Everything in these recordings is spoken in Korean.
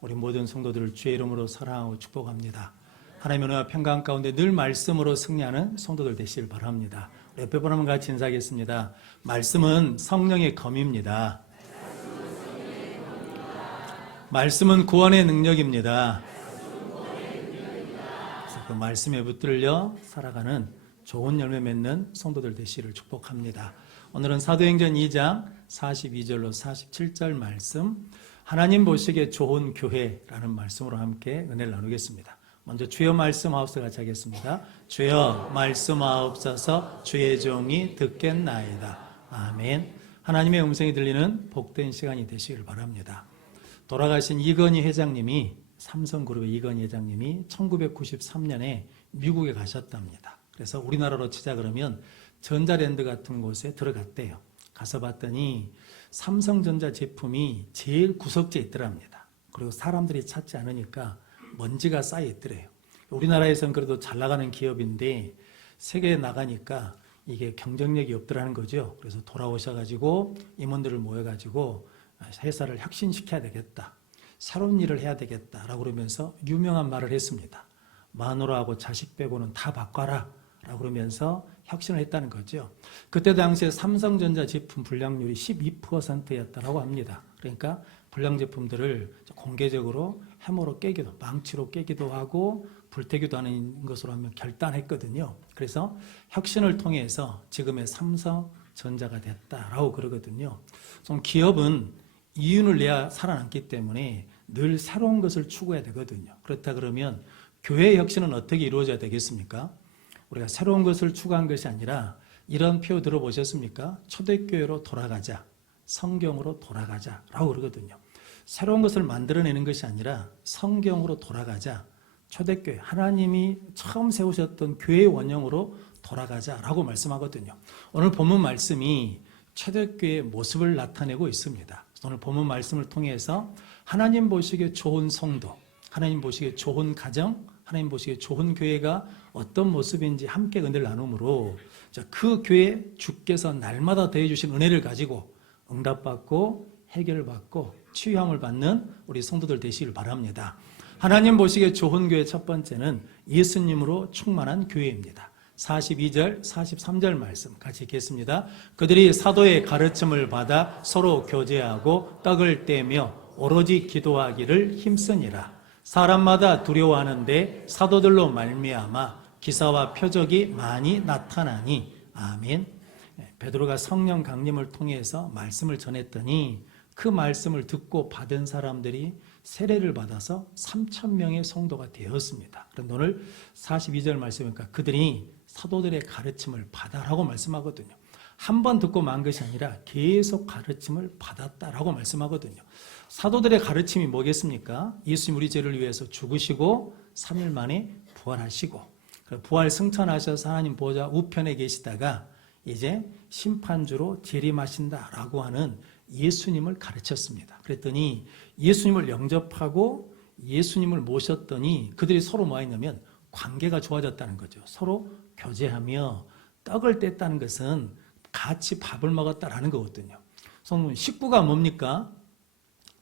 우리 모든 성도들을 주의 이름으로 사랑하고 축복합니다. 하나님의 은혜와 평강 가운데 늘 말씀으로 승리하는 성도들 되시길 바랍니다. 우리 옆에 분하면 같이 인사하겠습니다. 말씀은 성령의 검입니다. 말씀은 구원의 능력입니다. 그래서 그 말씀에 붙들려 살아가는 좋은 열매 맺는 성도들 되시기를 축복합니다. 오늘은 사도행전 2장 42절로 47절 말씀, 하나님 보시기에 좋은 교회라는 말씀으로 함께 은혜를 나누겠습니다. 먼저 주여 말씀하옵소서 같이 하겠습니다. 주여 말씀하옵소서 주의 종이 듣겠나이다. 아멘. 하나님의 음성이 들리는 복된 시간이 되시길 바랍니다. 돌아가신 이건희 회장님이, 삼성그룹의 이건희 회장님이 1993년에 미국에 가셨답니다. 그래서 우리나라로 치자 그러면 전자랜드 같은 곳에 들어갔대요. 가서 봤더니 삼성전자 제품이 제일 구석지에 있더랍니다. 그리고 사람들이 찾지 않으니까 먼지가 쌓여 있더래요. 우리나라에서는 그래도 잘 나가는 기업인데 세계에 나가니까 이게 경쟁력이 없더라는 거죠. 그래서 돌아오셔가지고 임원들을 모여가지고 회사를 혁신시켜야 되겠다, 새로운 일을 해야 되겠다라고 그러면서 유명한 말을 했습니다. 마누라하고 자식 빼고는 다 바꿔라 라고 그러면서 혁신을 했다는 거죠. 그때 당시에 삼성전자 제품 불량률이 12%였다고 합니다. 그러니까 불량 제품들을 공개적으로 해머로 깨기도, 망치로 깨기도 하고 불태기도 하는 것으로 하면 결단했거든요. 그래서 혁신을 통해서 지금의 삼성전자가 됐다라고 그러거든요. 좀 기업은 이윤을 내야 살아남기 때문에 늘 새로운 것을 추구해야 되거든요. 그렇다 그러면 교회의 혁신은 어떻게 이루어져야 되겠습니까? 우리가 새로운 것을 추구한 것이 아니라 이런 표현 들어보셨습니까? 초대교회로 돌아가자, 성경으로 돌아가자라고 그러거든요. 새로운 것을 만들어내는 것이 아니라 성경으로 돌아가자, 초대교회, 하나님이 처음 세우셨던 교회의 원형으로 돌아가자라고 말씀하거든요. 오늘 본문 말씀이 초대교회의 모습을 나타내고 있습니다. 오늘 본문 말씀을 통해서 하나님 보시기에 좋은 성도, 하나님 보시기에 좋은 가정, 하나님 보시기에 좋은 교회가 어떤 모습인지 함께 은혜를 나눔으로 그 교회 주께서 날마다 더해주신 은혜를 가지고 응답받고 해결받고 치유함을 받는 우리 성도들 되시길 바랍니다. 하나님 보시기에 좋은 교회 첫 번째는 예수님으로 충만한 교회입니다. 42절, 43절 말씀 같이 읽겠습니다. 그들이 사도의 가르침을 받아 서로 교제하고 떡을 떼며 오로지 기도하기를 힘쓰니라. 사람마다 두려워하는데 사도들로 말미암아 기사와 표적이 많이 나타나니. 아멘. 베드로가 성령 강림을 통해서 말씀을 전했더니 그 말씀을 듣고 받은 사람들이 세례를 받아서 3,000명의 성도가 되었습니다. 그런데 오늘 42절 말씀이니까 그들이 사도들의 가르침을 받아라고 말씀하거든요. 한 번 듣고 만 것이 아니라 계속 가르침을 받았다라고 말씀하거든요. 사도들의 가르침이 뭐겠습니까? 예수님 우리 죄를 위해서 죽으시고 3일 만에 부활하시고 부활 승천하셔서 하나님 보좌 우편에 계시다가 이제 심판주로 재림하신다라고 하는 예수님을 가르쳤습니다. 그랬더니 예수님을 영접하고 예수님을 모셨더니 그들이 서로 뭐 했냐면 관계가 좋아졌다는 거죠. 서로 교제하며 떡을 뗐다는 것은 같이 밥을 먹었다라는 거거든요. 그래서 식구가 뭡니까?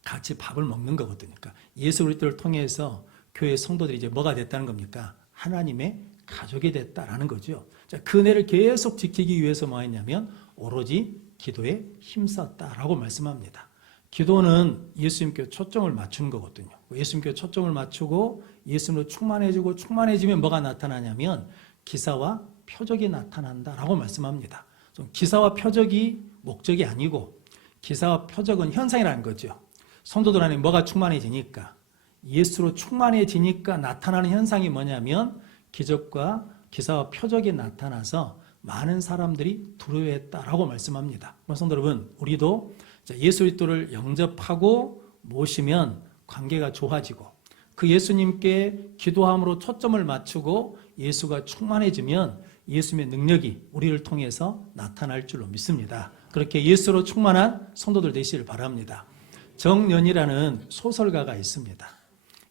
같이 밥을 먹는 거거든요. 그러니까 예수 그리스도를 통해서 교회 성도들이 이제 뭐가 됐다는 겁니까? 하나님의 가족이 됐다라는 거죠. 자, 그 은혜를 계속 지키기 위해서 뭐 했냐면 오로지 기도에 힘썼다라고 말씀합니다. 기도는 예수님께 초점을 맞추는 거거든요. 예수님께 초점을 맞추고 예수님으로 충만해지고 충만해지면 뭐가 나타나냐면 기사와 표적이 나타난다라고 말씀합니다. 기사와 표적이 목적이 아니고 기사와 표적은 현상이라는 거죠. 성도들 안에 뭐가 충만해지니까, 예수로 충만해지니까 나타나는 현상이 뭐냐면 기적과 기사와 표적이 나타나서 많은 사람들이 두려워했다라고 말씀합니다. 성도 여러분, 우리도 예수 그리스도를 영접하고 모시면 관계가 좋아지고 그 예수님께 기도함으로 초점을 맞추고 예수가 충만해지면 예수님의 능력이 우리를 통해서 나타날 줄로 믿습니다. 그렇게 예수로 충만한 성도들 되시길 바랍니다. 정연이라는 소설가가 있습니다.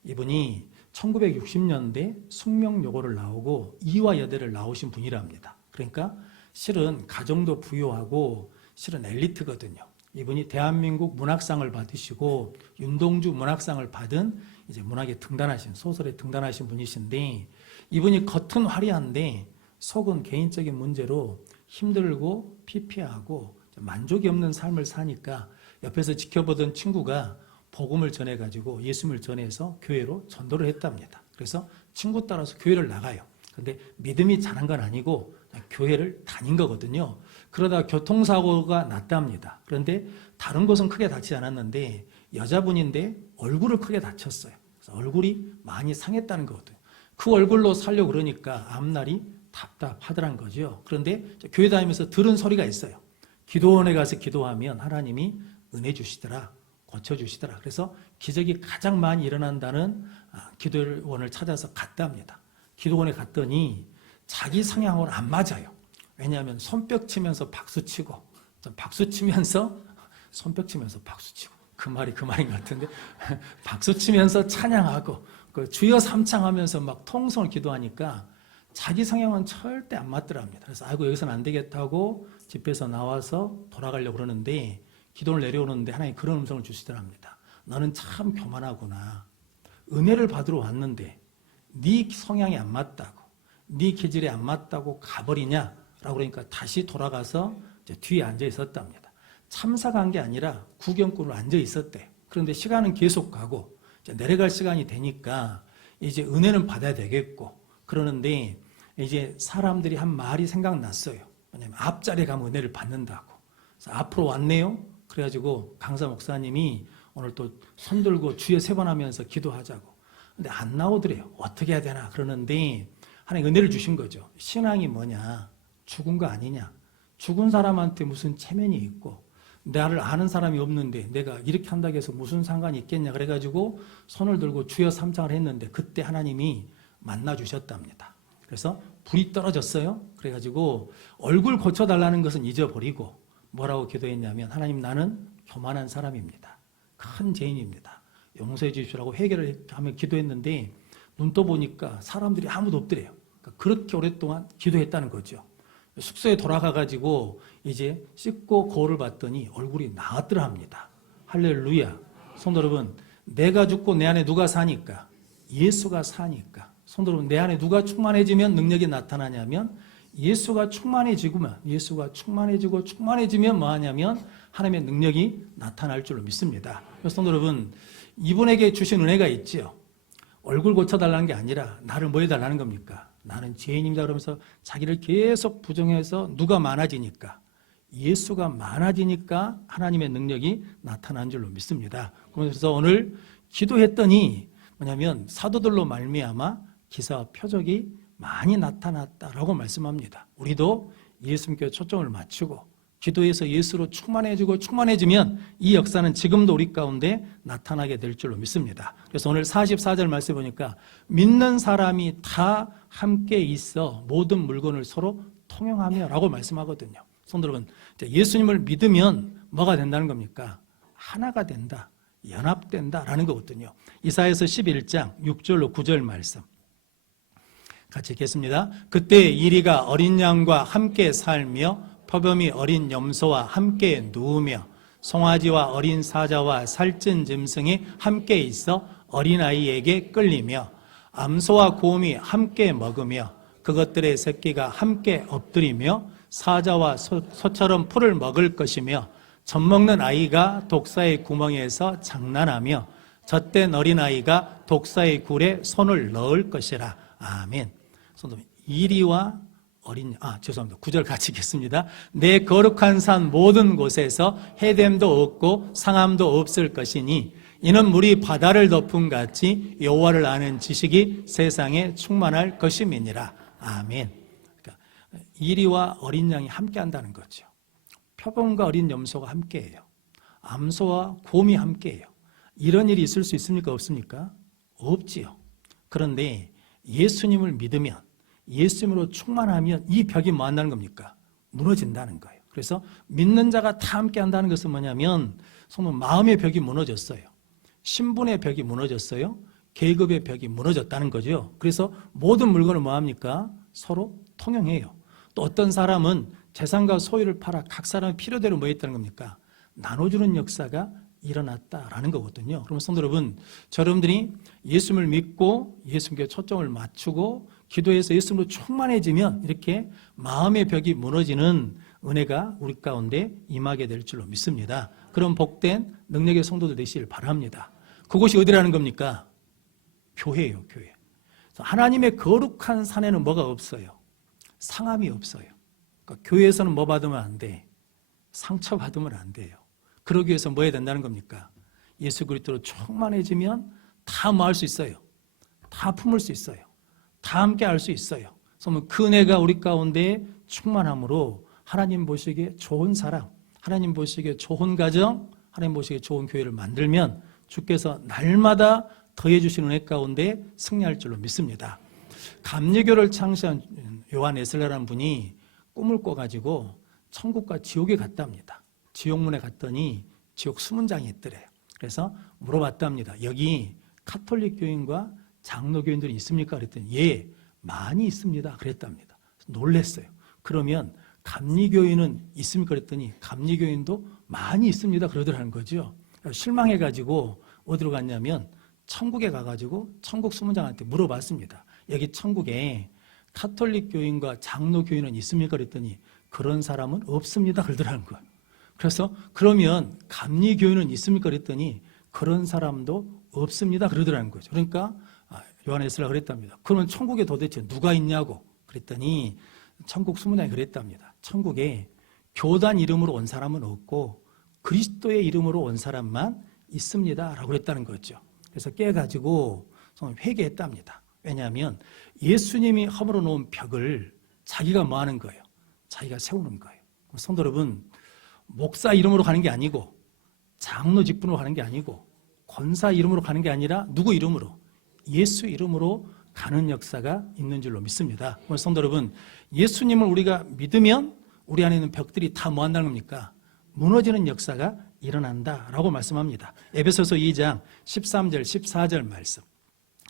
이분이 1960년대 숙명여고를 나오고 이화여대를 나오신 분이랍니다. 그러니까 실은 가정도 부유하고 실은 엘리트거든요. 이분이 대한민국 문학상을 받으시고 윤동주 문학상을 받은 이제 문학에 등단하신, 소설에 등단하신 분이신데, 이분이 겉은 화려한데 속은 개인적인 문제로 힘들고 피폐하고 만족이 없는 삶을 사니까 옆에서 지켜보던 친구가 복음을 전해가지고 예수님을 전해서 교회로 전도를 했답니다. 그래서 친구 따라서 교회를 나가요. 근데 믿음이 자란 건 아니고 교회를 다닌 거거든요. 그러다 교통사고가 났답니다. 그런데 다른 곳은 크게 다치지 않았는데 여자분인데 얼굴을 크게 다쳤어요. 그래서 얼굴이 많이 상했다는 거거든요. 그 얼굴로 살려고 그러니까 앞날이 답답하더란 거죠. 그런데 교회 다니면서 들은 소리가 있어요. 기도원에 가서 기도하면 하나님이 은혜 주시더라, 고쳐주시더라. 그래서 기적이 가장 많이 일어난다는 기도원을 찾아서 갔답니다. 기도원에 갔더니 자기 성향하고는 안 맞아요. 왜냐하면 손뼉 치면서 박수 치고, 박수 치면서 손뼉 치면서 박수 치고, 그 말인 것 같은데 박수 치면서 찬양하고 그 주여 삼창하면서 막 통성을 기도하니까 자기 성향은 절대 안 맞더랍니다. 그래서 아이고 여기서는 안 되겠다고 집에서 나와서 돌아가려고 그러는데 기도를 내려오는데 하나님 그런 음성을 주시더랍니다. 너는 참 교만하구나. 은혜를 받으러 왔는데 네 성향이 안 맞다고, 네 기질에 안 맞다고 가버리냐? 라고 그러니까 다시 돌아가서 이제 뒤에 앉아 있었답니다. 참사가 한 게 아니라 구경꾼으로 앉아 있었대요. 그런데 시간은 계속 가고 이제 내려갈 시간이 되니까 이제 은혜는 받아야 되겠고 그러는데 이제 사람들이 한 말이 생각났어요. 왜냐면 앞자리에 가면 은혜를 받는다고. 그래서 앞으로 왔네요. 그래가지고 강사 목사님이 오늘 또 손 들고 주여 3번 하면서 기도하자고. 근데 안 나오더래요. 어떻게 해야 되나 그러는데 하나님 은혜를 주신 거죠. 신앙이 뭐냐? 죽은 거 아니냐? 죽은 사람한테 무슨 체면이 있고 나를 아는 사람이 없는데 내가 이렇게 한다고 해서 무슨 상관이 있겠냐 그래가지고 손을 들고 주여 삼창을 했는데 그때 하나님이 만나 주셨답니다. 그래서 불이 떨어졌어요. 그래가지고 얼굴 고쳐달라는 것은 잊어버리고 뭐라고 기도했냐면 하나님 나는 교만한 사람입니다. 큰 죄인입니다. 용서해 주시라고 회개를 하며 기도했는데 눈 떠보니까 사람들이 아무도 없더래요. 그러니까 그렇게 오랫동안 기도했다는 거죠. 숙소에 돌아가가지고 이제 씻고 거울을 봤더니 얼굴이 나았더라 합니다. 할렐루야. 성도 여러분, 내가 죽고 내 안에 누가 사니까? 예수가 사니까. 성도 여러분, 내 안에 누가 충만해지면 능력이 나타나냐면 예수가 충만해지고 충만해지면 뭐 하냐면 하나님의 능력이 나타날 줄로 믿습니다. 그래서 성도 여러분, 이분에게 주신 은혜가 있지요. 얼굴 고쳐달라는 게 아니라 나를 뭐 해달라는 겁니까? 나는 죄인입니다. 그러면서 자기를 계속 부정해서 누가 많아지니까? 예수가 많아지니까 하나님의 능력이 나타난 줄로 믿습니다. 그래서 오늘 기도했더니 뭐냐면 사도들로 말미암아 기사와 표적이 많이 나타났다라고 말씀합니다. 우리도 예수님께 초점을 맞추고 기도해서 예수로 충만해지면 이 역사는 지금도 우리 가운데 나타나게 될 줄로 믿습니다. 그래서 오늘 44절 말씀 보니까 믿는 사람이 다 함께 있어 모든 물건을 서로 통용하며 라고 말씀하거든요. 성도 여러분, 예수님을 믿으면 뭐가 된다는 겁니까? 하나가 된다, 연합된다라는 거거든요. 이사야서 11장 6절로 9절 말씀 같이 읽겠습니다. 그때 이리가 어린 양과 함께 살며 표범이 어린 염소와 함께 누우며 송아지와 어린 사자와 살찐 짐승이 함께 있어 어린아이에게 끌리며 암소와 곰이 함께 먹으며 그것들의 새끼가 함께 엎드리며 사자와 소처럼 풀을 먹을 것이며 젖먹는 아이가 독사의 구멍에서 장난하며 젖된 어린아이가 독사의 굴에 손을 넣을 것이라. 아멘. 이리와 죄송합니다. 9절 같이 읽겠습니다. 내 거룩한 산 모든 곳에서 해됨도 없고 상함도 없을 것이니 이는 물이 바다를 덮음 같이 여호와를 아는 지식이 세상에 충만할 것임이니라. 아멘. 그러니까 이리와 어린 양이 함께 한다는 거죠. 표범과 어린 염소가 함께해요. 암소와 곰이 함께해요. 이런 일이 있을 수 있습니까? 없습니까? 없지요. 그런데 예수님을 믿으면 예수님으로 충만하면 이 벽이 뭐 한다는 겁니까? 무너진다는 거예요. 그래서 믿는 자가 다 함께 한다는 것은 뭐냐면 마음의 벽이 무너졌어요. 신분의 벽이 무너졌어요. 계급의 벽이 무너졌다는 거죠. 그래서 모든 물건을 뭐 합니까? 서로 통용해요. 또 어떤 사람은 재산과 소유를 팔아 각 사람의 필요대로 뭐 했다는 겁니까? 나눠주는 역사가 일어났다라는 거거든요. 그러면 성도 여러분, 여러분들이 예수님을 믿고 예수님께 초점을 맞추고 기도해서 예수님으로 충만해지면 이렇게 마음의 벽이 무너지는 은혜가 우리 가운데 임하게 될 줄로 믿습니다. 그런 복된 능력의 성도들 되시길 바랍니다. 그곳이 어디라는 겁니까? 교회예요, 교회. 하나님의 거룩한 산에는 뭐가 없어요? 상함이 없어요. 그러니까 교회에서는 뭐 받으면 안 돼? 상처 받으면 안 돼요. 그러기 위해서 뭐 해야 된다는 겁니까? 예수 그리스도로 충만해지면 다 뭐 할 수 있어요? 다 품을 수 있어요. 다 함께 할 수 있어요. 그래서 그 은혜가 우리 가운데 충만함으로 하나님 보시기에 좋은 사람, 하나님 보시기에 좋은 가정, 하나님 보시기에 좋은 교회를 만들면 주께서 날마다 더해 주시는 은혜 가운데 승리할 줄로 믿습니다. 감리교를 창시한 요한 웨슬레라는 분이 꿈을 꿔가지고 천국과 지옥에 갔답니다. 지옥문에 갔더니 지옥 수문장이 있더래요. 그래서 물어봤답니다. 여기 카톨릭 교인과 장로 교인들이 있습니까? 그랬더니 예, 많이 있습니다. 그랬답니다. 놀랬어요. 그러면 감리교인은 있습니까? 그랬더니 감리교인도 많이 있습니다. 그러더라는 거죠. 실망해가지고 어디로 갔냐면 천국에 가가지고 천국 수문장한테 물어봤습니다. 여기 천국에 카톨릭 교인과 장로 교인은 있습니까? 그랬더니 그런 사람은 없습니다. 그러더라는 거예요. 그래서 그러면 감리 교인은 있습니까? 그랬더니 그런 사람도 없습니다. 그러더라는 거죠. 그러니까 요한 웨슬레가 그랬답니다. 그러면 천국에 도대체 누가 있냐고 그랬더니 천국 수문장이 그랬답니다. 천국에 교단 이름으로 온 사람은 없고 그리스도의 이름으로 온 사람만 있습니다. 라고 그랬다는 거죠. 그래서 깨가지고 회개했답니다. 왜냐하면 예수님이 허물어 놓은 벽을 자기가 뭐 하는 거예요? 자기가 세우는 거예요. 성도 여러분, 목사 이름으로 가는 게 아니고 장로 직분으로 가는 게 아니고 권사 이름으로 가는 게 아니라 누구 이름으로? 예수 이름으로 가는 역사가 있는 줄로 믿습니다. 성도 여러분, 예수님을 우리가 믿으면 우리 안에 있는 벽들이 다 뭐 한다는 겁니까? 무너지는 역사가 일어난다라고 말씀합니다. 에베소서 2장 13절 14절 말씀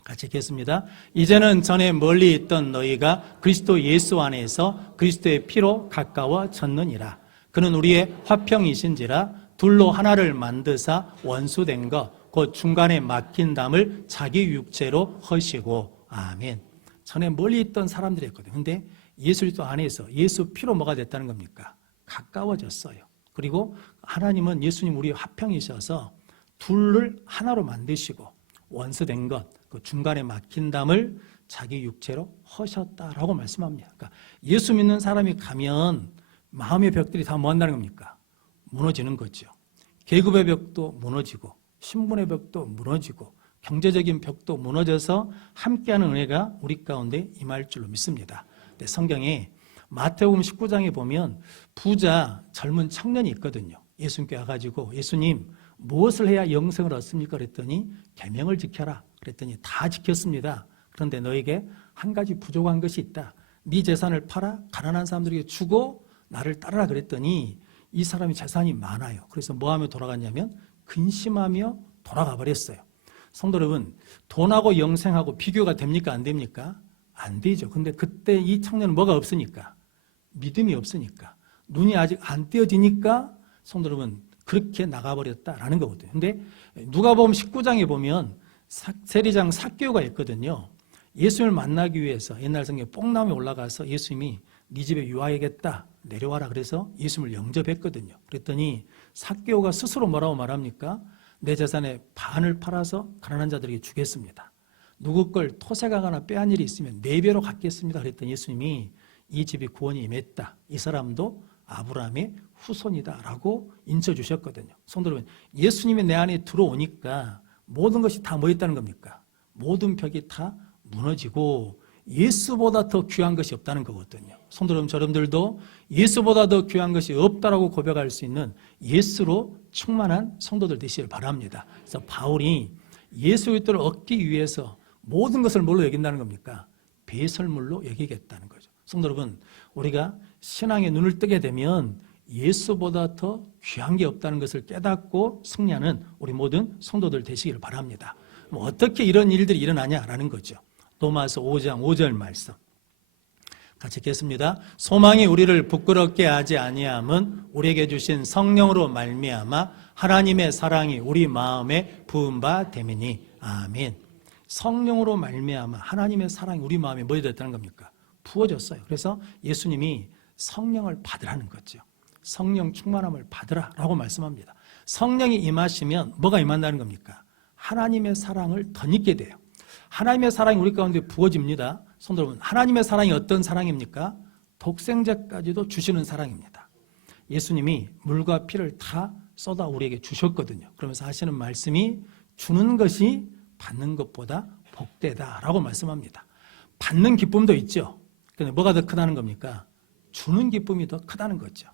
같이 읽겠습니다. 이제는 전에 멀리 있던 너희가 그리스도 예수 안에서 그리스도의 피로 가까워졌느니라. 그는 우리의 화평이신지라 둘로 하나를 만드사 원수된 것 곧 중간에 막힌 담을 자기 육체로 허시고. 아멘. 전에 멀리 있던 사람들이었거든요. 근데 예수 그리스도 안에서 예수 피로 뭐가 됐다는 겁니까? 가까워졌어요. 그리고 하나님은 예수님 우리의 화평이셔서 둘을 하나로 만드시고 원수된 것, 그 중간에 막힌 담을 자기 육체로 허셨다라고 말씀합니다. 그러니까 예수 믿는 사람이 가면 마음의 벽들이 다 뭐 한다는 겁니까? 무너지는 거죠. 계급의 벽도 무너지고 신분의 벽도 무너지고 경제적인 벽도 무너져서 함께하는 은혜가 우리 가운데 임할 줄로 믿습니다. 근데 성경에 마태복음 19장에 보면 부자 젊은 청년이 있거든요. 예수님께 와가지고 예수님 무엇을 해야 영생을 얻습니까? 그랬더니 계명을 지켜라. 그랬더니 다 지켰습니다. 그런데 너에게 한 가지 부족한 것이 있다. 네 재산을 팔아 가난한 사람들에게 주고 나를 따르라 그랬더니 이 사람이 재산이 많아요. 그래서 뭐하며 돌아갔냐면 근심하며 돌아가 버렸어요. 성도 여러분, 돈하고 영생하고 비교가 됩니까? 안 됩니까? 안 되죠. 근데 그때 이 청년은 뭐가 없으니까? 믿음이 없으니까. 눈이 아직 안 떼어지니까 성도 여러분 그렇게 나가버렸다라는 거거든요. 근데 누가복음 19장에 보면 세리장 삭개오가 있거든요. 예수님을 만나기 위해서 옛날 성경에 뽕나무에 올라가서 예수님이 네 집에 유하야겠다 내려와라 그래서 예수님을 영접했거든요. 그랬더니 삭개오가 스스로 뭐라고 말합니까? 내 재산의 반을 팔아서 가난한 자들에게 주겠습니다. 누구 걸 토색하거나 빼앗은 일이 있으면 4배로 갚겠습니다. 그랬더니 예수님이 이 집이 구원이 임했다. 이 사람도 아브라함의 후손이다라고 인쳐주셨거든요. 성도 여러분, 예수님이 내 안에 들어오니까 모든 것이 다 뭐 있다는 겁니까? 모든 벽이 다 무너지고 예수보다 더 귀한 것이 없다는 거거든요. 성도 여러분, 여러분들도 예수보다 더 귀한 것이 없다라고 고백할 수 있는 예수로 충만한 성도들 되시길 바랍니다. 그래서 바울이 예수 그리스도를 얻기 위해서 모든 것을 뭘로 여긴다는 겁니까? 배설물로 여기겠다는 거죠. 성도 여러분, 우리가 신앙의 눈을 뜨게 되면 예수보다 더 귀한 게 없다는 것을 깨닫고 승리하는 우리 모든 성도들 되시기를 바랍니다. 어떻게 이런 일들이 일어나냐라는 거죠. 로마서 5장 5절 말씀 같이 읽겠습니다. 소망이 우리를 부끄럽게 하지 아니함은 우리에게 주신 성령으로 말미암아 하나님의 사랑이 우리 마음에 부은 바 됨이니. 아멘. 성령으로 말미암아 하나님의 사랑이 우리 마음에 뭐가 됐다는 겁니까? 부어졌어요. 그래서 예수님이 성령을 받으라는 거죠. 성령 충만함을 받으라라고 말씀합니다. 성령이 임하시면 뭐가 임한다는 겁니까? 하나님의 사랑을 덧입게 돼요. 하나님의 사랑이 우리 가운데 부어집니다. 성도 여러분, 하나님의 사랑이 어떤 사랑입니까? 독생자까지도 주시는 사랑입니다. 예수님이 물과 피를 다 쏟아 우리에게 주셨거든요. 그러면서 하시는 말씀이 주는 것이 받는 것보다 복되다라고 말씀합니다. 받는 기쁨도 있죠. 근데 뭐가 더 크다는 겁니까? 주는 기쁨이 더 크다는 거죠.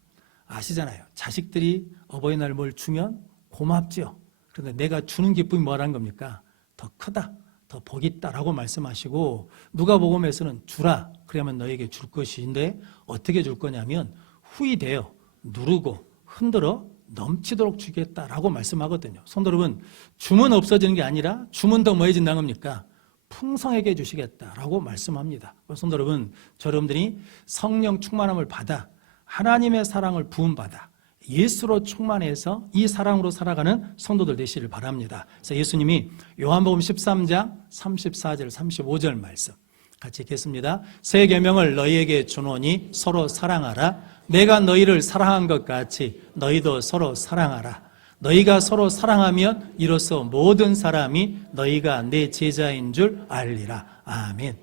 아시잖아요. 자식들이 어버이날 뭘 주면 고맙죠. 그런데 내가 주는 기쁨이 뭐라는 겁니까? 더 크다, 더 복이 있다라고 말씀하시고, 누가복음에서는 주라 그러면 너에게 줄 것인데 어떻게 줄 거냐면 후히 되어 누르고 흔들어 넘치도록 주겠다라고 말씀하거든요. 성도 여러분, 주면 없어지는 게 아니라 주면 더 뭐해진다는 겁니까? 풍성하게 주시겠다라고 말씀합니다. 성도 여러분, 여러분들이 성령 충만함을 받아 하나님의 사랑을 부음받아 예수로 충만해서 이 사랑으로 살아가는 성도들 되시를 바랍니다. 그래서 예수님이 요한복음 13장 34절 35절 말씀 같이 읽겠습니다. 새 계명을 너희에게 주노니 서로 사랑하라. 내가 너희를 사랑한 것 같이 너희도 서로 사랑하라. 너희가 서로 사랑하면 이로써 모든 사람이 너희가 내 제자인 줄 알리라. 아멘.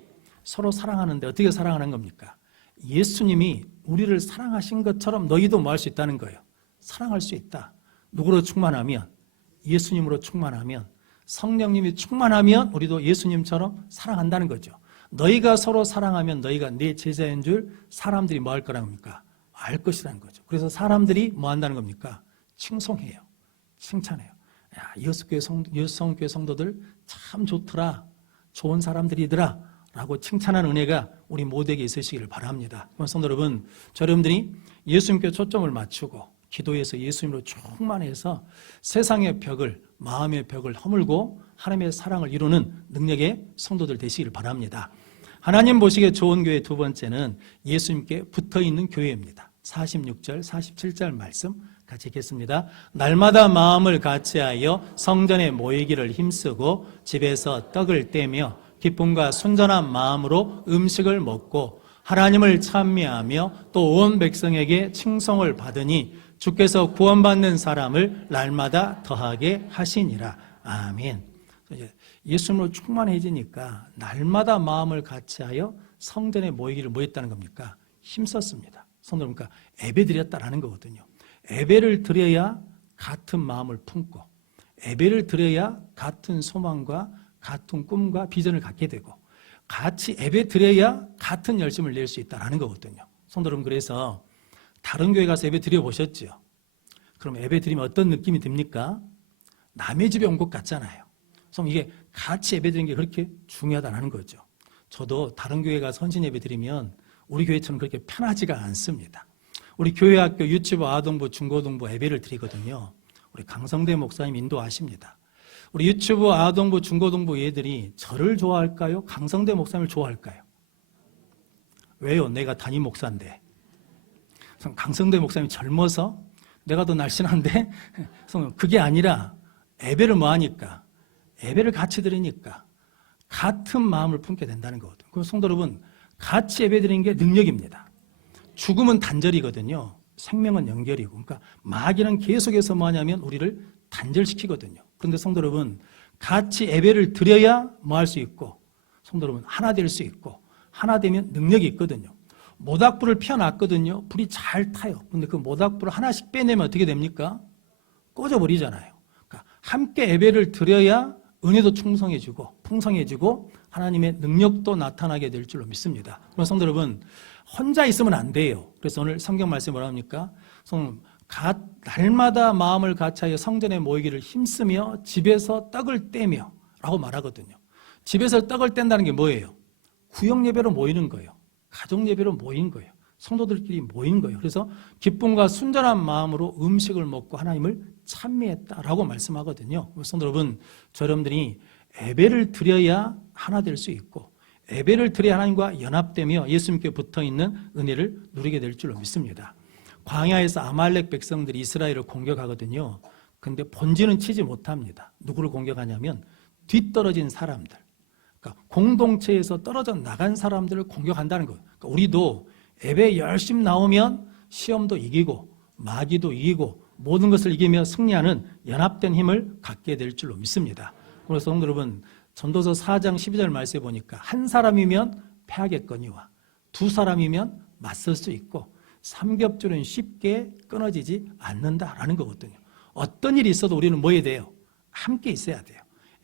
서로 사랑하는데 어떻게 사랑하는 겁니까? 예수님이 우리를 사랑하신 것처럼 너희도 뭐 할 수 있다는 거예요. 사랑할 수 있다. 누구로 충만하면? 예수님으로 충만하면, 성령님이 충만하면 우리도 예수님처럼 사랑한다는 거죠. 너희가 서로 사랑하면 너희가 내 제자인 줄 사람들이 뭐 할 거라는 겁니까? 알 것이라는 거죠. 그래서 사람들이 뭐 한다는 겁니까? 칭송해요. 칭찬해요. 야, 여수성교회 성도들 참 좋더라. 좋은 사람들이더라. 라고 칭찬하는 은혜가 우리 모두에게 있으시기를 바랍니다. 성도 여러분, 여러분들이 예수님께 초점을 맞추고 기도해서 예수님으로 충만해서 세상의 벽을, 마음의 벽을 허물고 하나님의 사랑을 이루는 능력의 성도들 되시기를 바랍니다. 하나님 보시기에 좋은 교회 두 번째는 예수님께 붙어있는 교회입니다. 46절, 47절 말씀 같이 읽겠습니다. 날마다 마음을 같이하여 성전에 모이기를 힘쓰고 집에서 떡을 떼며 기쁨과 순전한 마음으로 음식을 먹고 하나님을 찬미하며 또 온 백성에게 칭송을 받으니 주께서 구원받는 사람을 날마다 더하게 하시니라. 아멘. 예수님으로 충만해지니까 날마다 마음을 같이하여 성전에 모이기를 뭐 했다는 겁니까? 힘썼습니다. 성도 그러니까 예배 드렸다라는 거거든요. 예배를 드려야 같은 마음을 품고, 예배를 드려야 같은 소망과 같은 꿈과 비전을 갖게 되고, 같이 예배 드려야 같은 열심을 낼 수 있다는 거거든요. 성도 여러분, 그래서 다른 교회 가서 예배 드려보셨죠? 그럼 예배 드리면 어떤 느낌이 듭니까? 남의 집에 온 것 같잖아요. 그래서 이게 같이 예배 드리는 게 그렇게 중요하다는 거죠. 저도 다른 교회 가서 헌신 예배 드리면 우리 교회처럼 그렇게 편하지가 않습니다. 우리 교회 학교 유치부, 아동부, 중고등부 예배를 드리거든요. 우리 강성대 목사님 인도하십니다. 우리 유치부, 아동부, 중고등부 애들이 저를 좋아할까요? 강성대 목사님을 좋아할까요? 왜요? 내가 담임 목사인데. 강성대 목사님이 젊어서 내가 더 날씬한데? 그게 아니라 예배를 뭐 하니까? 예배를 같이 드리니까 같은 마음을 품게 된다는 거거든요. 그럼 성도 여러분, 같이 예배 드리는 게 능력입니다. 죽음은 단절이거든요. 생명은 연결이고. 그러니까 마귀는 계속해서 뭐 하냐면 우리를 단절시키거든요. 그런데 성도 여러분, 같이 예배를 드려야 뭐 할 수 있고, 성도 여러분, 하나 될 수 있고, 하나 되면 능력이 있거든요. 모닥불을 피워놨거든요. 불이 잘 타요. 그런데 그 모닥불을 하나씩 빼내면 어떻게 됩니까? 꺼져버리잖아요. 그러니까 함께 예배를 드려야 은혜도 충성해지고 풍성해지고 하나님의 능력도 나타나게 될 줄로 믿습니다. 그럼 성도 여러분, 혼자 있으면 안 돼요. 그래서 오늘 성경 말씀이 뭐라 합니까? 날마다 마음을 같이하여 성전에 모이기를 힘쓰며 집에서 떡을 떼며 라고 말하거든요. 집에서 떡을 뗀다는 게 뭐예요? 구역 예배로 모이는 거예요. 가족 예배로 모인 거예요. 성도들끼리 모인 거예요. 그래서 기쁨과 순전한 마음으로 음식을 먹고 하나님을 찬미했다라고 말씀하거든요. 성도 여러분, 여러분들이 예배를 드려야 하나 될 수 있고, 예배를 드려 하나님과 연합되며 예수님께 붙어있는 은혜를 누리게 될 줄로 믿습니다. 광야에서 아말렉 백성들이 이스라엘을 공격하거든요. 근데 본질은 치지 못합니다. 누구를 공격하냐면 뒤떨어진 사람들, 그러니까 공동체에서 떨어져 나간 사람들을 공격한다는 거예요. 그러니까 우리도 예배 열심히 나오면 시험도 이기고 마귀도 이기고 모든 것을 이기며 승리하는 연합된 힘을 갖게 될 줄로 믿습니다. 그래서 성도 여러분, 전도서 4장 12절 말씀에 보니까 한 사람이면 패하겠거니와 두 사람이면 맞설 수 있고 삼겹줄은 쉽게 끊어지지 않는다라는 거거든요. 어떤 일이 있어도 우리는 뭐 해야 돼요? 함께 있어야 돼요.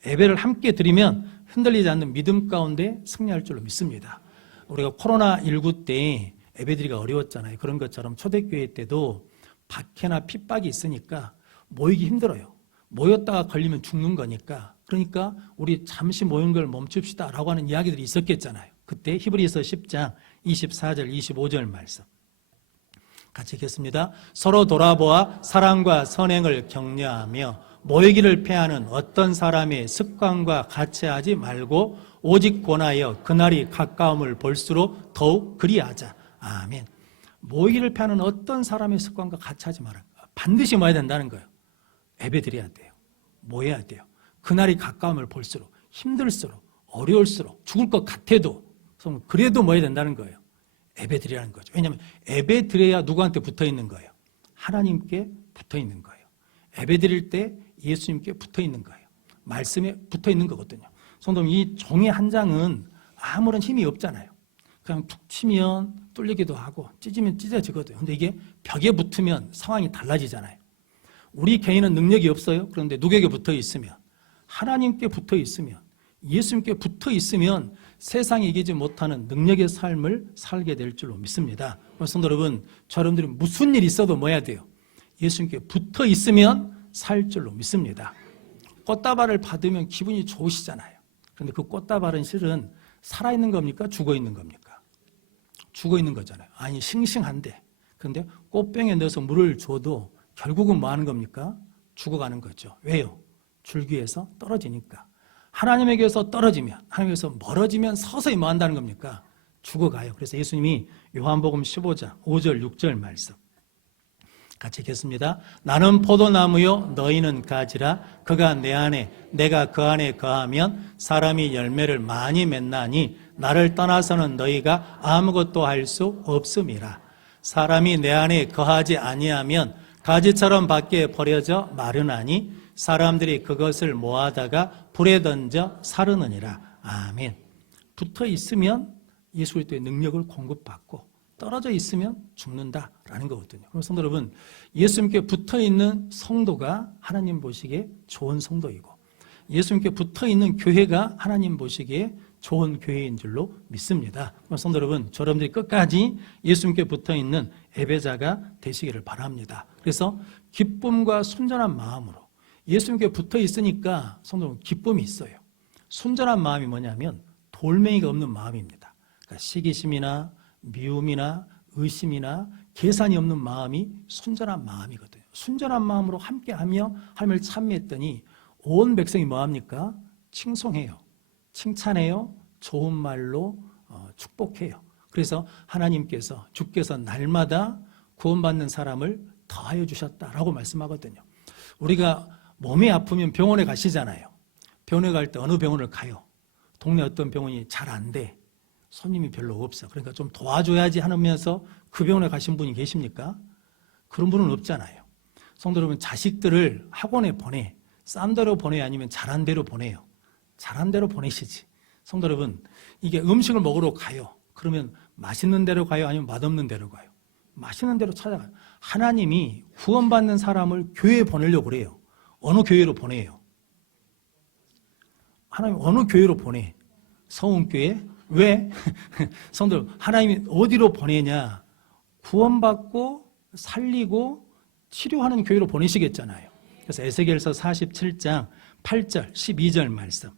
예배를 함께 드리면 흔들리지 않는 믿음 가운데 승리할 줄로 믿습니다. 우리가 코로나19 때 예배드리기가 어려웠잖아요. 그런 것처럼 초대교회 때도 박해나 핍박이 있으니까 모이기 힘들어요. 모였다가 걸리면 죽는 거니까. 그러니까 우리 잠시 모이는 걸 멈춥시다 라고 하는 이야기들이 있었겠잖아요. 그때 히브리서 10장 24절 25절 말씀 같이 읽겠습니다. 서로 돌아보아 사랑과 선행을 격려하며 모이기를 패하는 어떤 사람의 습관과 같이 하지 말고 오직 권하여 그날이 가까움을 볼수록 더욱 그리하자. 아멘. 모이기를 패하는 어떤 사람의 습관과 같이 하지 말아요. 반드시 모여야 된다는 거예요. 예배 드려야 돼요. 모여야 돼요. 그날이 가까움을 볼수록 힘들수록 어려울수록 죽을 것 같아도 그래도 모여야 된다는 거예요. 예배 드리라는 거죠. 왜냐하면 예배 드려야 누구한테 붙어 있는 거예요? 하나님께 붙어 있는 거예요. 예배 드릴 때 예수님께 붙어 있는 거예요. 말씀에 붙어 있는 거거든요. 성도 여러분, 이 종이 한 장은 아무런 힘이 없잖아요. 그냥 툭 치면 뚫리기도 하고 찢으면 찢어지거든요. 근데 이게 벽에 붙으면 상황이 달라지잖아요. 우리 개인은 능력이 없어요. 그런데 누구에게 붙어 있으면? 하나님께 붙어 있으면, 예수님께 붙어 있으면 세상이 이기지 못하는 능력의 삶을 살게 될 줄로 믿습니다. 성도 여러분, 여러분들이 무슨 일이 있어도 뭐 해야 돼요? 예수님께 붙어 있으면 살 줄로 믿습니다. 꽃다발을 받으면 기분이 좋으시잖아요. 그런데 그 꽃다발은 실은 살아있는 겁니까? 죽어있는 겁니까? 죽어있는 거잖아요. 아니, 싱싱한데. 그런데 꽃병에 넣어서 물을 줘도 결국은 뭐 하는 겁니까? 죽어가는 거죠. 왜요? 줄기에서 떨어지니까. 하나님에게서 떨어지면, 하나님에게서 멀어지면 서서히 뭐 한다는 겁니까? 죽어가요. 그래서 예수님이 요한복음 15장 5절 6절 말씀 같이 읽겠습니다. 나는 포도나무요 너희는 가지라. 그가 내 안에 내가 그 안에 거하면 사람이 열매를 많이 맺나니 나를 떠나서는 너희가 아무것도 할 수 없음이라. 사람이 내 안에 거하지 아니하면 가지처럼 밖에 버려져 마르나니 사람들이 그것을 모아다가 불에 던져 사르느니라. 아멘. 붙어 있으면 예수 그리스도의 능력을 공급받고 떨어져 있으면 죽는다라는 거거든요. 그럼 성도 여러분, 예수님께 붙어 있는 성도가 하나님 보시기에 좋은 성도이고 예수님께 붙어 있는 교회가 하나님 보시기에 좋은 교회인 줄로 믿습니다. 그럼 성도 여러분, 여러분들이 끝까지 예수님께 붙어 있는 예배자가 되시기를 바랍니다. 그래서 기쁨과 순전한 마음으로 예수님께 붙어 있으니까 성도 여러분, 기쁨이 있어요. 순전한 마음이 뭐냐면 돌멩이가 없는 마음입니다. 그러니까 시기심이나 미움이나 의심이나 계산이 없는 마음이 순전한 마음이거든요. 순전한 마음으로 함께하며 하나님을 찬미했더니 온 백성이 뭐합니까? 칭송해요. 칭찬해요. 좋은 말로 축복해요. 그래서 하나님께서 주께서 날마다 구원받는 사람을 더하여 주셨다라고 말씀하거든요. 우리가 몸이 아프면 병원에 가시잖아요. 병원에 갈 때 어느 병원을 가요? 동네 어떤 병원이 잘 안 돼. 손님이 별로 없어. 그러니까 좀 도와줘야지 하면서 그 병원에 가신 분이 계십니까? 그런 분은 없잖아요. 성도 여러분, 자식들을 학원에 보내. 싼 데로 보내야 아니면 잘한 데로 보내요. 잘한 데로 보내시지. 성도 여러분, 이게 음식을 먹으러 가요. 그러면 맛있는 데로 가요? 아니면 맛없는 데로 가요? 맛있는 데로 찾아가요. 하나님이 구원받는 사람을 교회에 보내려고 그래요. 어느 교회로 보내요? 하나님 어느 교회로 보내? 서운교회? 왜? 성도 하나님이 어디로 보내냐? 구원받고 살리고 치료하는 교회로 보내시겠잖아요. 그래서 에스겔서 47장 8절 12절 말씀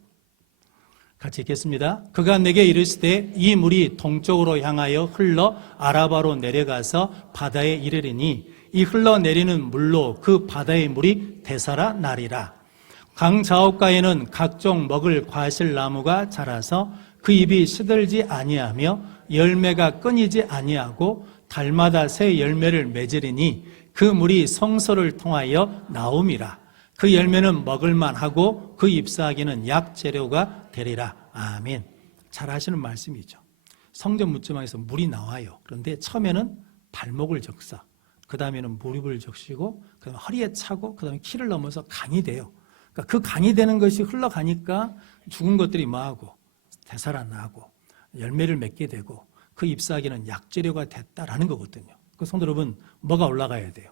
같이 읽겠습니다. 그가 내게 이르시되 이 물이 동쪽으로 향하여 흘러 아라바로 내려가서 바다에 이르리니 이 흘러내리는 물로 그 바다의 물이 되살아 나리라. 강 좌우가에는 각종 먹을 과실 나무가 자라서 그 잎이 시들지 아니하며 열매가 끊이지 아니하고 달마다 새 열매를 맺으리니 그 물이 성소를 통하여 나옴이라. 그 열매는 먹을만하고 그 잎사귀는 약재료가 되리라. 아멘. 잘 아시는 말씀이죠. 성전 묻지마에서 물이 나와요. 그런데 처음에는 발목을 적셔, 그 다음에는 무릎을 적시고, 그 다음에 허리에 차고, 그 다음에 키를 넘어서 강이 돼요. 그러니까 그 강이 되는 것이 흘러가니까 죽은 것들이 뭐하고 되살아나고 열매를 맺게 되고, 그 잎사귀는 약재료가 됐다라는 거거든요. 그 성도 여러분, 뭐가 올라가야 돼요?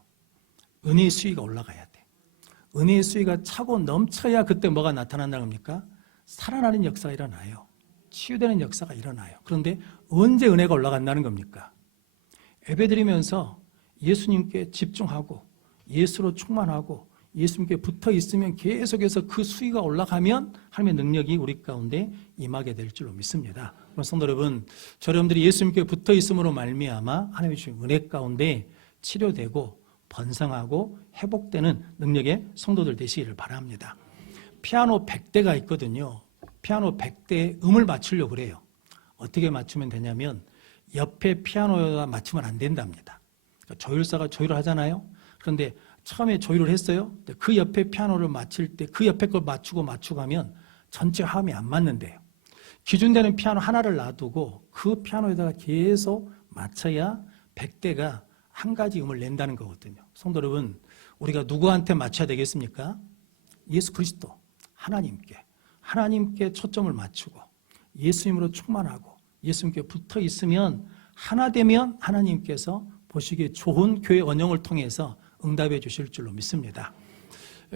은혜의 수위가 올라가야 돼. 은혜의 수위가 차고 넘쳐야 그때 뭐가 나타난다는 겁니까? 살아나는 역사가 일어나요. 치유되는 역사가 일어나요. 그런데 언제 은혜가 올라간다는 겁니까? 예배드리면서 예수님께 집중하고 예수로 충만하고 예수님께 붙어 있으면 계속해서 그 수위가 올라가면 하나님의 능력이 우리 가운데 임하게 될 줄로 믿습니다. 그럼 성도 여러분, 저 여러분들이 예수님께 붙어 있음으로 말미암아 하나님의 주신 은혜 가운데 치료되고 번성하고 회복되는 능력의 성도들 되시기를 바랍니다. 피아노 100대가 있거든요. 피아노 100대에 음을 맞추려고 그래요. 어떻게 맞추면 되냐면 옆에 피아노가 맞추면 안 된답니다. 그러니까 조율사가 조율을 하잖아요. 그런데 처음에 조율을 했어요. 그 옆에 피아노를 맞출 때 그 옆에 걸 맞추고 하면 전체 화음이 안 맞는데요. 기준되는 피아노 하나를 놔두고 그 피아노에다가 계속 맞춰야 100대가 한 가지 음을 낸다는 거거든요. 성도 여러분, 우리가 누구한테 맞춰야 되겠습니까? 예수 그리스도, 하나님께 초점을 맞추고 예수님으로 충만하고 예수님께 붙어 있으면 하나 되면 하나님께서 보시기에 좋은 교회 원형을 통해서 응답해 주실 줄로 믿습니다.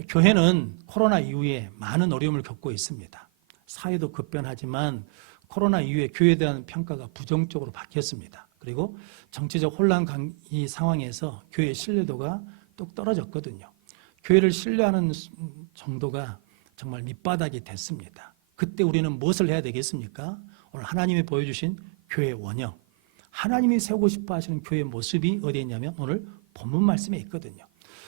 교회는 코로나 이후에 많은 어려움을 겪고 있습니다. 사회도 급변하지만 코로나 이후에 교회에 대한 평가가 부정적으로 바뀌었습니다. 그리고 정치적 혼란 이 상황에서 교회의 신뢰도가 뚝 떨어졌거든요. 교회를 신뢰하는 정도가 정말 밑바닥이 됐습니다. 그때 우리는 무엇을 해야 되겠습니까? 오늘 하나님이 보여주신 교회 원형, 하나님이 세우고 싶어 하시는 교회의 모습이 어디에 있냐면 오늘 본문 말씀에 있거든요.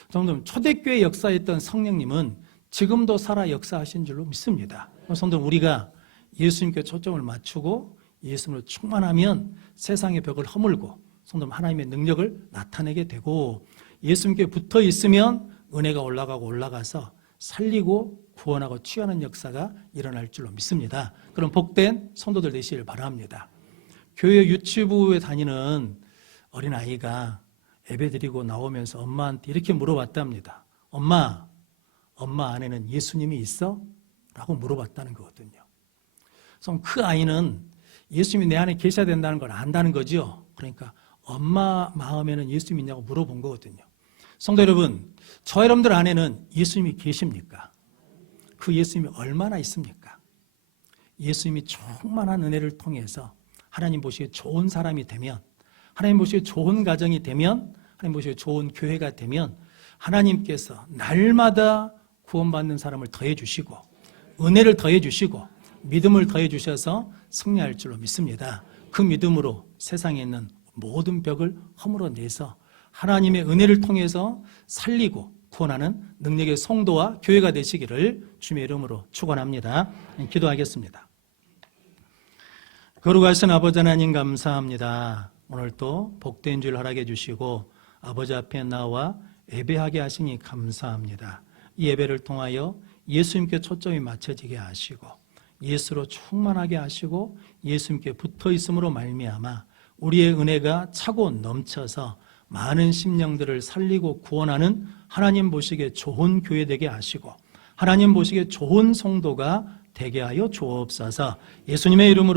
성도님, 초대교회 역사했던 성령님은 지금도 살아 역사하신 줄로 믿습니다. 성도님, 우리가 예수님께 초점을 맞추고 예수님을 충만하면 세상의 벽을 허물고 성도님 하나님의 능력을 나타내게 되고 예수님께 붙어 있으면 은혜가 올라가서 살리고 구원하고 치유하는 역사가 일어날 줄로 믿습니다. 그럼 복된 성도들 되시길 바랍니다. 교회 유치부에 다니는 어린아이가 예배드리고 나오면서 엄마한테 이렇게 물어봤답니다. 엄마 안에는 예수님이 있어? 라고 물어봤다는 거거든요. 그래서 그 아이는 예수님이 내 안에 계셔야 된다는 걸 안다는 거죠. 그러니까 엄마 마음에는 예수님이 있냐고 물어본 거거든요. 성도 여러분, 저 여러분들 안에는 예수님이 계십니까? 그 예수님이 얼마나 있습니까? 예수님이 충만한 은혜를 통해서 하나님 보시기에 좋은 사람이 되면, 하나님 보시기에 좋은 가정이 되면, 하나님 보시기에 좋은 교회가 되면 하나님께서 날마다 구원받는 사람을 더해 주시고 은혜를 더해 주시고 믿음을 더해 주셔서 승리할 줄로 믿습니다. 그 믿음으로 세상에 있는 모든 벽을 허물어내서 하나님의 은혜를 통해서 살리고 구원하는 능력의 성도와 교회가 되시기를 주님의 이름으로 축원합니다. 기도하겠습니다. 거룩하신 아버지 하나님 감사합니다. 오늘도 복된 줄 허락해 주시고 아버지 앞에 나와 예배하게 하시니 감사합니다. 이 예배를 통하여 예수님께 초점이 맞춰지게 하시고 예수로 충만하게 하시고 예수님께 붙어 있음으로 말미암아 우리의 은혜가 차고 넘쳐서 많은 심령들을 살리고 구원하는 하나님 보시기에 좋은 교회 되게 하시고 하나님 보시기에 좋은 성도가 되게 하여 주옵소서. 예수님의 이름으로